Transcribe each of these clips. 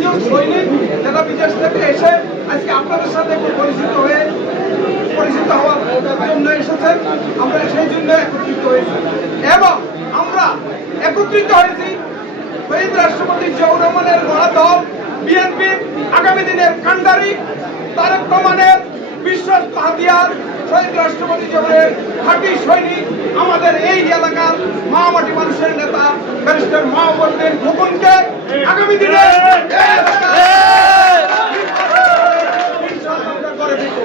একজন সৈনিক যারা বিদেশ থেকে এসে আজকে আপনাদের সাথে একটু পরিচিত হওয়ার জন্য এসেছেন। আমরা সেই জন্য একত্রিত হয়েছি এবং আমরা একত্রিত হয়েছি শহীদ রাষ্ট্রপতি জিয়াউর রহমানের গড়া দল বিএনপি, আগামী দিনের কান্ডারি তারেক রহমানের বিশ্বস্ত হাতিয়ার, শহীদ রাষ্ট্রপতি জিয়াউরের খাঁটি সৈনিক, আমাদের এই এলাকার মহামাটি মানুষের নেতা ব্যারিস্টার মাহবুবুদ্দিন খোকনকে আগামী দিনে করে দিব।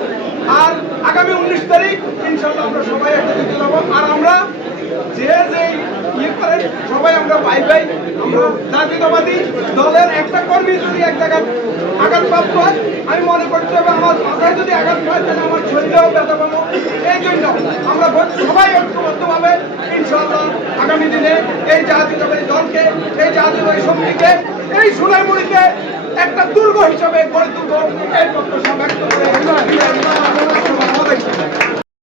আর আগামী 19 তারিখ ইনশাল্লাহ আমরা সবাই একত্রিত হব। আর আমরা যে ইয়ে করেন সবাই আমরা ভাই ভাই, আমরা জাতীয়তাবাদী দলের একটা কর্মী যদি এক জায়গায় আঘাতপ্রাপ্ত হয়, আমি মনে করতে হবে আমার মাথায় যদি আঘাত হয় তাহলে আমার শরীরেও ব্যথা পাবো। এই জন্য আমরা সবাই ঐক্যবদ্ধভাবে ইনশাআল্লাহ আগামী দিনে এই জাতীয়তাবাদী দলকে, এই জাতীয়তাবাদী শক্তিকে এই সোনারমুড়িতে একটা দুর্গ হিসাবে গড়ে তুলব। এই প্রত্যাশা ব্যক্ত করে